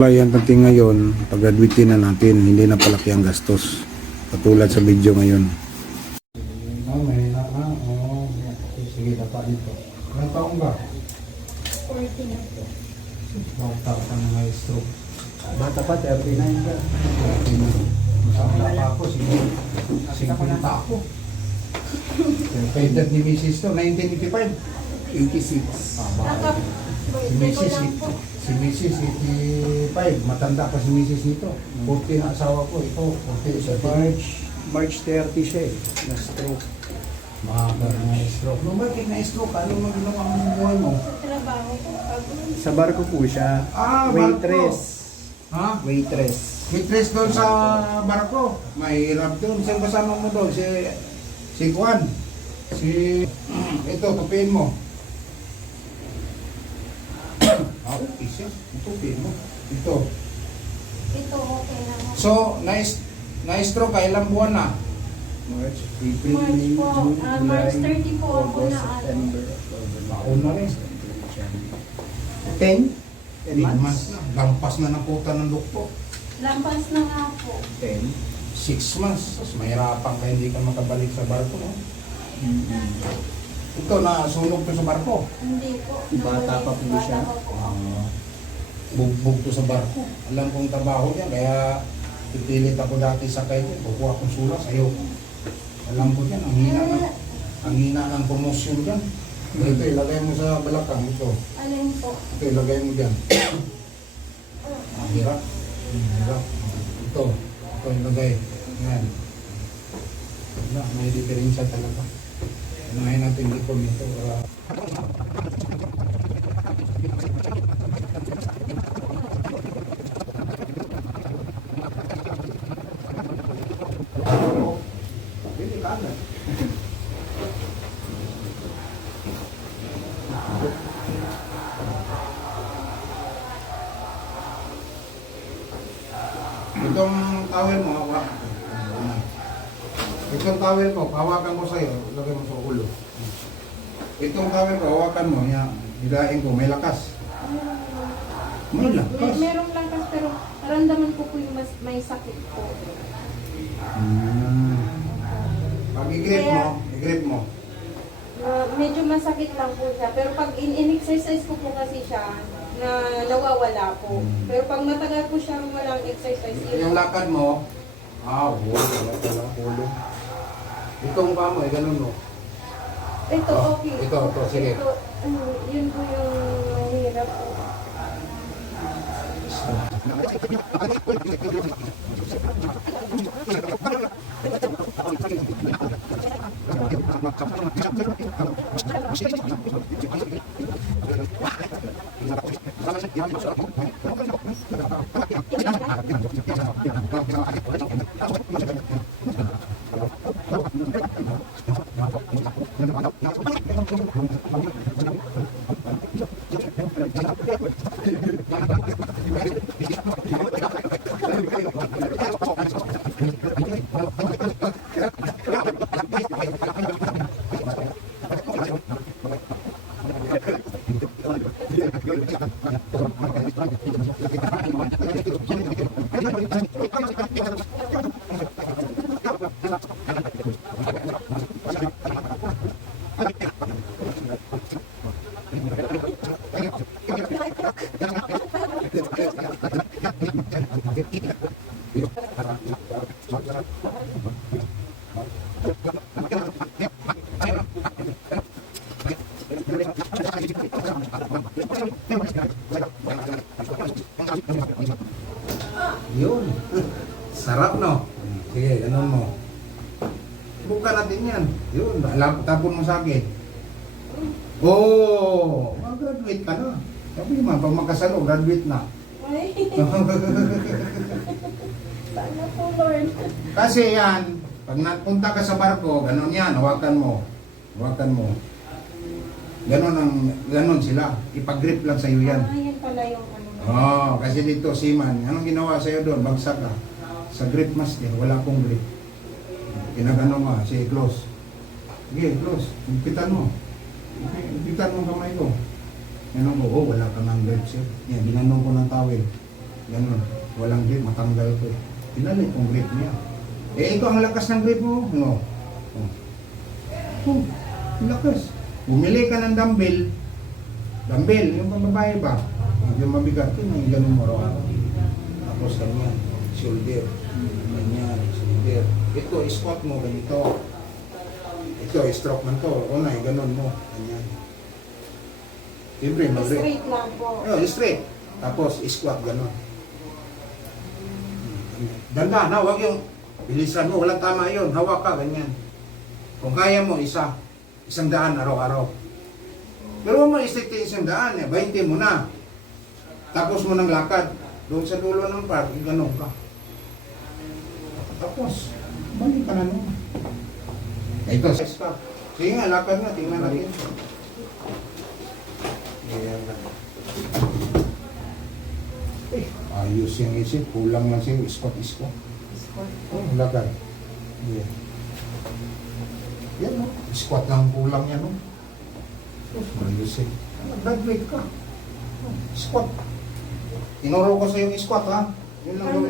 Yan pati ngayon, pag-graduate na natin, hindi na palaki ang gastos. Katulad sa video ngayon. May na ka? Oo. Sige, dapat dito. Ilang taong ba? 40 na po. Bata ka na may stroke. Bata pa, 39 ka. Masama pa ako, sige. 50 ako. Kaya edad ni Mrs. to, 1985. 86. Baka. Si Mrs. Si Mrs. 85. Matanda pa si Mrs. nito. 40 na asawa ko. Ito, 40 sa March 30 siya eh. Na-stroke. Mahaba na stroke. Nung bakit na-stroke? Ano mo ginawa mo ng buhay mo? Sa trabaho po. Sa barko po siya. Waitress. Ha? Waitress. Waitress doon sa barko. Mahirap doon. Saan kasama mo doon? Si Juan. Ito, tupiin mo. Isa. Tupiin mo. Ito. Ito okay na mo. So, na-stroke ka ilang buwan na? March, April, March May, po. June, March July, 30 po ako August, na September, October, Baon na rin. 10? 10 10 months months? na. Lampas na nakutan ng doktor. Lampas na nga po. 10. 6 months. Tapos mahirapan ka hindi ka makabalik sa barko. No? Ito, nasunog to sa barko. Hindi po. Bata pa po siya. Bata pa po. Bugbog to sa barko. Alam kong trabaho yan, kaya pipilit ako dati sa kayo. Kukuha akong sulas, ayoko. Alam ko yan, ang hina ng promosyon dyan. Ito, ilagay mo sa balakang. Ito, Alin po? ilagay mo dyan. Ang hirap. Hirap. Ito, ilagay. Yan. Wala, may diferensya talaga. Unahin natin dito nito para... Pili ka na. Itong towel mo, hawak. Itong towel ko, hawakan ko sa'yo, lagay mo sa ulo. Itong towel ko, hawakan mo, yan. Hilain ko, may lakas. May lakas. Merong lakas pero naramdaman ko po yung may sakit po. Pag i-grip mo, i-grip mo. Medyo masakit lang po siya. Pero pag in-exercise ko po kasi siya, na nawawala po. Pero pag matagal po siya walang exercise, Yung lakad mo, wala pala, ulo. Itong pa mo, ganun mo. ito okay. Ito, sige. Ito, yun po yung mahirap po. Yun. Sarap, no? Sige, ganun mo. Buka natin yan. Yun, tapon mo sa akin. Mag-graduate ka na. Sabi naman, pag makasalo, graduate na. Ay, sana po Lord. Kasi yan, pag napunta ka sa barko, ganun yan, hawakan mo. Hawakan mo. Ganun sila. Ipag-grip lang sa'yo yan. Yan pala yung ano. Kasi dito, seaman, anong ginawa sa'yo doon? Bagsak ka. Sa grip master, wala pong grip. Kinagano mo, sige, close. Sige, close. Higpitan mo. Higpitan mo kamay ko. Ganun ko, wala ka ng grip, sir. Yan, ginanong ko ng towel. Ganun. Walang grip, matanggal ko eh. Pinalit yung grip niya. Eh, ikaw ang lakas ng grip mo. No. Oh, lakas. Bumili ka ng dumbbell. Dumbbell, yung pambabae ba? Yung mabigat yun, yung ganun mo araw-araw. Tapos ganyan, shoulder. Ganyan, shoulder. Ito, squat mo, ganito. Ito, stroke man to. Una, ganun mo. Ganyan. Siyempre, Straight lang po. straight. Tapos, squat, ganun. Ganda, na, huwag yung bilisan mo. Walang tama yun. Hawak ka, ganyan. Kung kaya mo, 100 araw-araw. Pero huwag mo i-stick 100, 20 mo na. Tapos mo ng lakad. Doon sa dulo ng park, ganun ka. Tapos, balik ka na nun. Ito, ka. Sige nga, lakad na, tingnan natin. Ayan na. Eh, ayos yung isip. Kulang lang siya, iskot-iskot. Oh, lakad. Ayan. Yan, no? Squat lang kulang yan, no? Oh, ayos eh. Nag-graduate ka. Oh, squat. Tinuro ko sa yung squat, ha? Yun lang gawin.